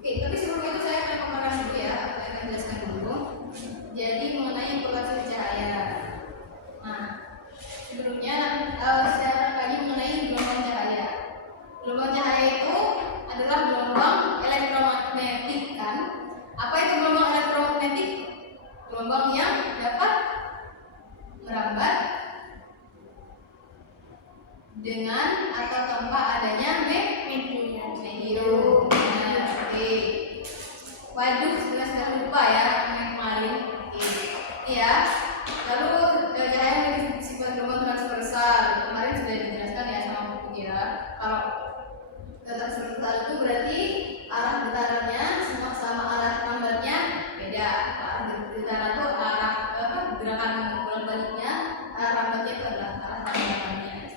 Oke, tapi sebelum itu saya akan mengatakan dulu ya, saya akan jelaskan dulu. Jadi mengenai polarisasi cahaya. Nah, sebelumnya saya akan kaji mengenai gelombang cahaya. Gelombang cahaya itu adalah gelombang elektromagnetik kan? Apa itu gelombang elektromagnetik? Gelombang yang dapat merambat dengan atau tanpa adanya medium. Waduh, sudah lupa ya kemarin. Iya. Lalu cahaya memiliki sifat gelombang transversal. Kemarin sudah dijelaskan ya sama Bu ya. Kalau transversal itu berarti arah getarannya sama arah lambatnya beda. Arah getaran itu arah gerakan bolak-baliknya, arah lambatnya itu adalah arah gerakannya.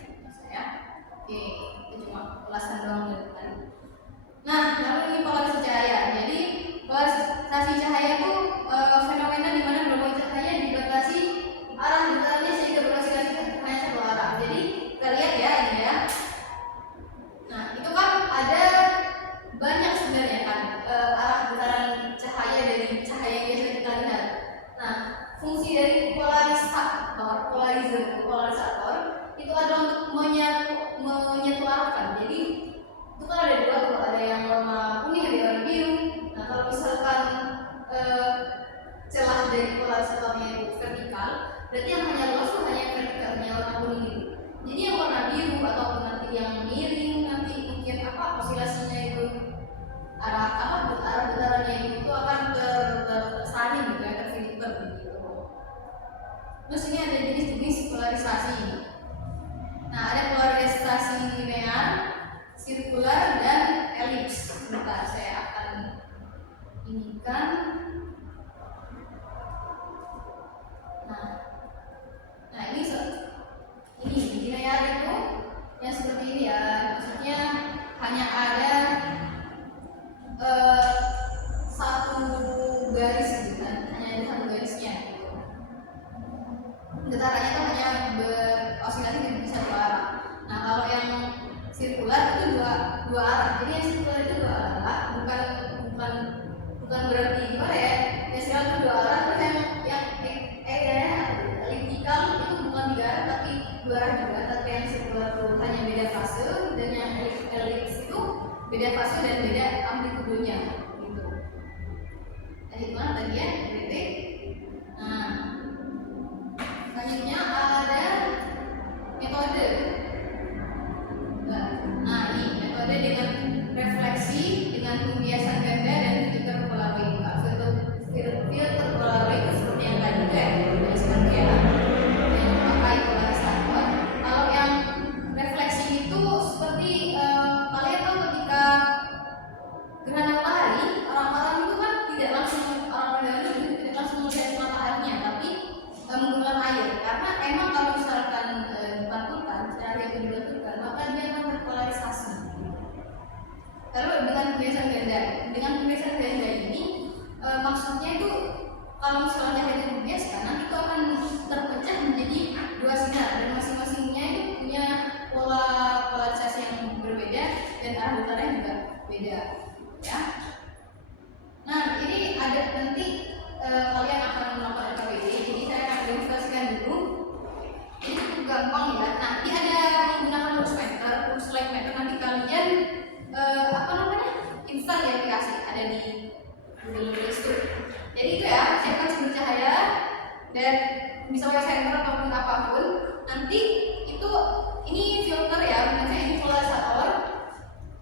Ya. Oke, itu cuma ulasan doang kan. Nah, lalu ini polarisasi cahaya. Jadi polarisasi cahaya itu fenomena di mana gelombang cahaya dibatasi arah getarannya sehingga beroscilasi hanya satu arah. Jadi kita lihat ya ini ya. Nah, itu kan ada banyak sebenarnya kan arah getaran cahaya dari cahaya yang biasa kita lihat. Nah, fungsi dari polarisator itu adalah untuk menyatu arahkan. Jadi itu kan ada dua tuh, ada yang warna kuning, ada yang warna biru. Nah, kalau misalkan celah dari polarisatornya itu vertikal, berarti yang hanya luas itu hanya yang vertikal, hanya warna kuning itu. Jadi yang warna biru ataupun nanti yang miring, nanti mungkin osilasinya itu arah getarannya itu akan tersaring gitu ya, terfilter gitu. Terus ini ada jenis-jenis polarisasi. Nah, ada polarisasi linear, sirkular, dan elips. Sebentar, saya akan inikan. Nah ini linear itu yang seperti ini ya. Maksudnya hanya ada satu garis gitu kan, hanya ada satu garisnya gitu. Getarannya itu hanya berosilasi di satu arah. Nah, kalau yang sirkular itu dua arah. Jadi yang sirkular itu dua arah, bukan berarti gimana ya? Yang sirkular itu dua arah, terus yang elliptikal itu bukan tiga arah tapi dua arah juga. Tapi yang sirkular itu hanya beda fase, dan yang elips itu beda fase dan beda amplitudenya gitu. Tadi mana tadi ya? Detik. Nah, selanjutnya ada metode. Nah, ini metode dengan refleksi, dengan pembiasan ganda, dan filter polaroid. Filter polaroid itu seperti yang tadi juga ya, dijelaskan ya, yang pakai polarisator. Kalau yang refleksi itu seperti kalian tahu ketika gerhana matahari, orang-orang itu kan tidak langsung melihat mataharinya, tapi menggunakan air. Karena emang kalau misalkan dipantulkan, cahaya itu dipantulkan, maka dia akan berpolarisasi. Lalu dengan pembiasan ganda ini maksudnya itu kalau misalnya cahaya itu dibiaskan, nanti itu akan terpecah menjadi dua sinar, dan masing-masingnya itu punya pola polarisasi yang berbeda dan arah getarannya juga beda ya. Nah, ini ada nanti kalian akan melakukan LKPD, jadi saya akan demonstrasikan dulu. Ini cukup gampang ya. Nah, ini ada menggunakan lux light meter. Nanti kalian install ya aplikasi, ada di Google Play Store. Jadi itu ya, siapkan sumber cahaya dan misalnya senter ataupun apapun. Nanti itu ini filter ya, misalnya ini polarisator.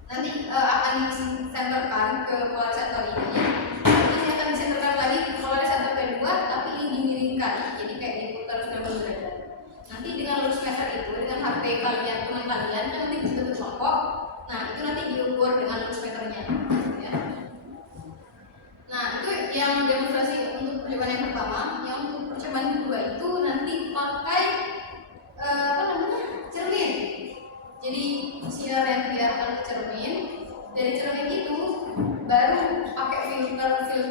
Nanti akan disenterkan ke polarisator ini. Nanti akan disenterkan lagi ke polarisator kedua, tapi ini dimiringkan. Jadi kayak diputar 90 derajat. Nanti dengan lux meter itu, dengan HP kalian, teman kalian, kan nanti bisa berkelompok. Nah, itu nanti diukur dengan lux meternya. Ya. Nah, itu yang demonstrasi untuk percobaan yang pertama. Yang untuk percobaan kedua itu nanti pakai cermin. Jadi sinar yang diarahkan ke cermin. Dari cermin itu baru pakai filtrasi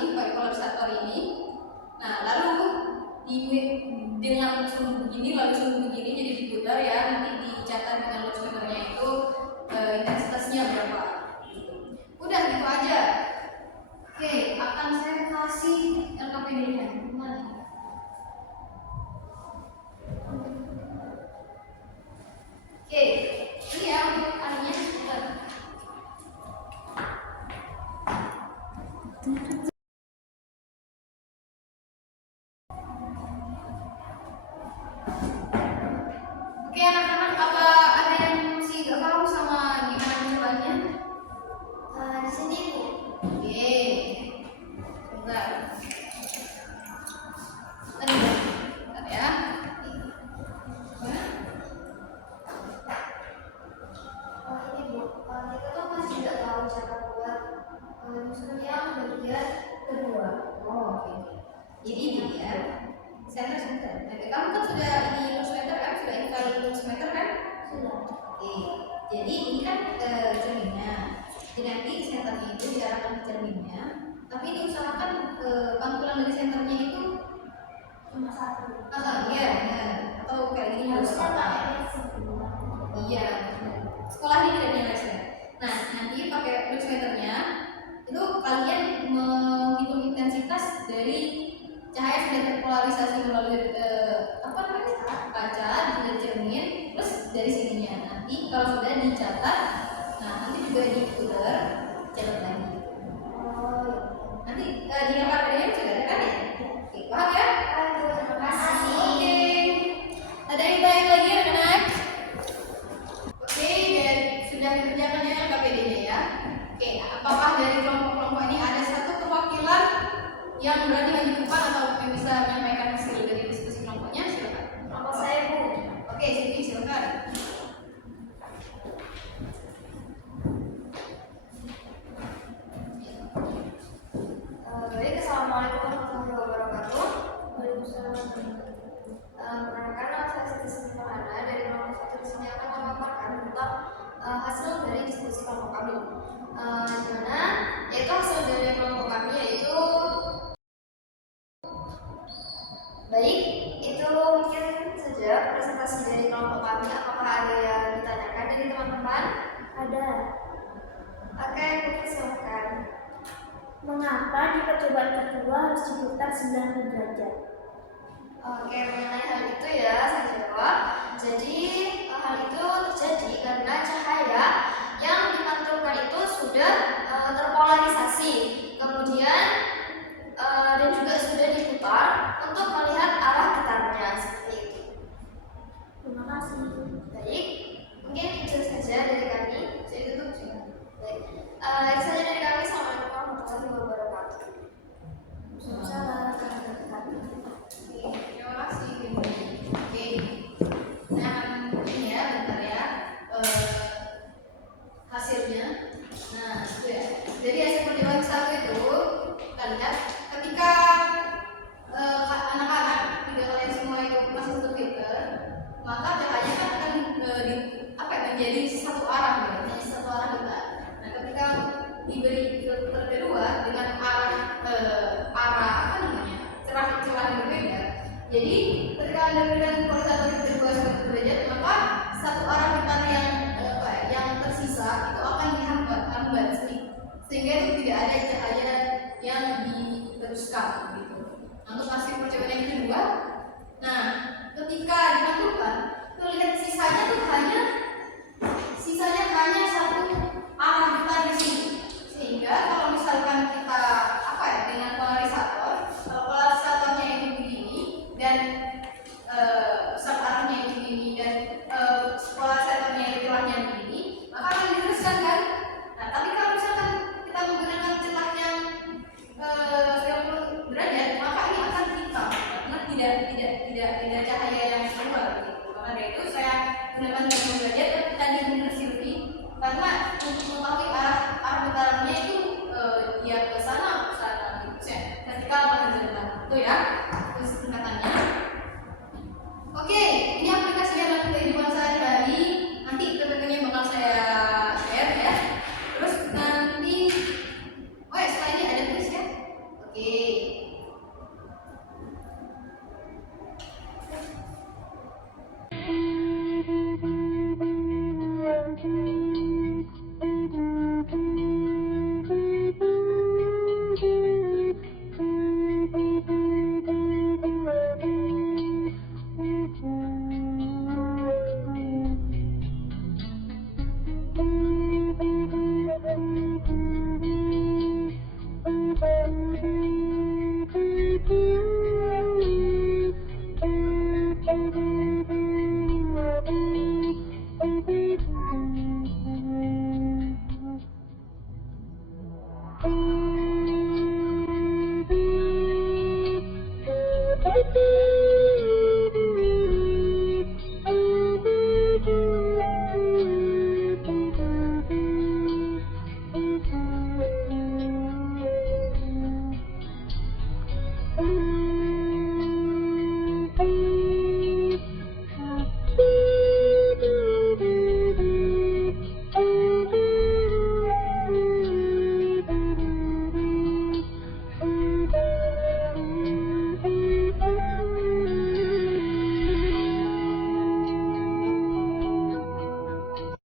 ini, pakai polarisator ini. Nah, lalu dengan sumbu begini jadi diputar ya, nanti dicatat dengan lux meternya itu intensitasnya berapa. itu aja. Oke, akan saya kasih LKPD-nya. Mana? Oke, ini ya untuk aninya sebentar. Oke anak-anak, apa ada yang masih gak paham sama gimana penjelasannya? Di sini Bu. Oke, sebentar. Bentar ya. Ini Bu, kita tuh masih nggak tahu cara buat nyusun yang bagian kedua. Oh, oke. Jadi ini ya. Center. Oke, kamu kan sudah ini newsletter kan? Sudah install newsletter kan? Sudah. Oke. Jadi ini kan cerminnya. Jadi nanti senternya itu diarahkan ke cerminnya. Tapi ini usahakan pantulan dari senternya itu Cuma satu. iya, benar. Atau kayak gini Harusnya apa? pakai semua. Iya. Sekolah ini tidak punya lesson. Nah, nanti pakai newsletternya itu kalian menghitung intensitas dari cahaya sudah terpolarisasi melalui apa namanya kaca dari cermin, terus dari sininya nanti kalau sudah dicatat, nah nanti juga diputar catat lagi. Nanti di LKPD sudah ada kan ya? Oke, paham ya? Terima kasih. Oke, ada yang tanya lagi anak-anak? Oke, dan sudah dikerjakan ya LKPD-nya ya. Oke, apakah dari kelompok-kelompok ini ada satu perwakilan yang berani maju ke depan atau yang bisa menyampaikan hasil dari diskusi kelompoknya? Silakan. Kelompok saya Bu. Oke, Siti silakan. Baik, Assalamualaikum warahmatullahi wabarakatuh. Waalaikumsalam. Perkenalkan, nama saya Siti Sempurna dari kelompok satu. Di sini akan memaparkan tentang hasil dari diskusi kelompok kami. Di mana yaitu hasil dari kelompok kami yaitu baik, itu mungkin saja presentasi dari kelompok kami. Apakah ada yang ditanyakan dari teman-teman? Ada. Oke, mungkin silakan. Mengapa di percobaan kedua harus diputar 90 derajat? Oke, mengenai hal itu ya saya jawab. Jadi hal itu terjadi karena cahaya yang dipantulkan itu sudah terpolarisasi, kemudian dan juga sudah diputar untuk melihat arah getarnya seperti itu. Terima kasih. Baik, mungkin itu saja dari kami. Saya tutup sih. Baik, itu saja dari kami. Assalamualaikum warahmatullahi wabarakatuh. Salam. Oke, terima kasih. Oke. Nah, ini ya, bentar ya. Hasilnya. Nah, itu ya. Jadi hasil percobaan satu itu kita lihat ketika anak-anak tidak kalian semua itu masih satu filter, maka cahaya kan akan menjadi satu arah, menjadi satu arah kita. Nah, ketika diberi filter kedua dengan arah apa namanya cerah yang berbeda, jadi ketika anda berikan polarisasi kedua 180 derajat, maka satu arah gitar yang tersisa itu akan dihambat sehingga itu tidak ada cahaya yang diteruskan gitu. Untuk hasil percobaan yang kedua, nah ketika dipantulkan, tuh lihat sisanya hanya satu arah gitar di sini. Sehingga kalau misalkan kita dengan polarisator, kalau polarisatornya itu begini dan pusat arahnya itu begini dan polarisatornya itu arahnya begini, maka akan diteruskan kan? Nah, tapi kalau misalkan kita menggunakan celah yang 90 derajat, maka ini akan hitam karena tidak cahaya yang keluar gitu. Karena dari itu saya gunakan 90 derajat tadi benar Silvi, karena untuk mengetahui arah getarannya itu dia ke sana gitu. Vertikal apa horizontal. Itu ya.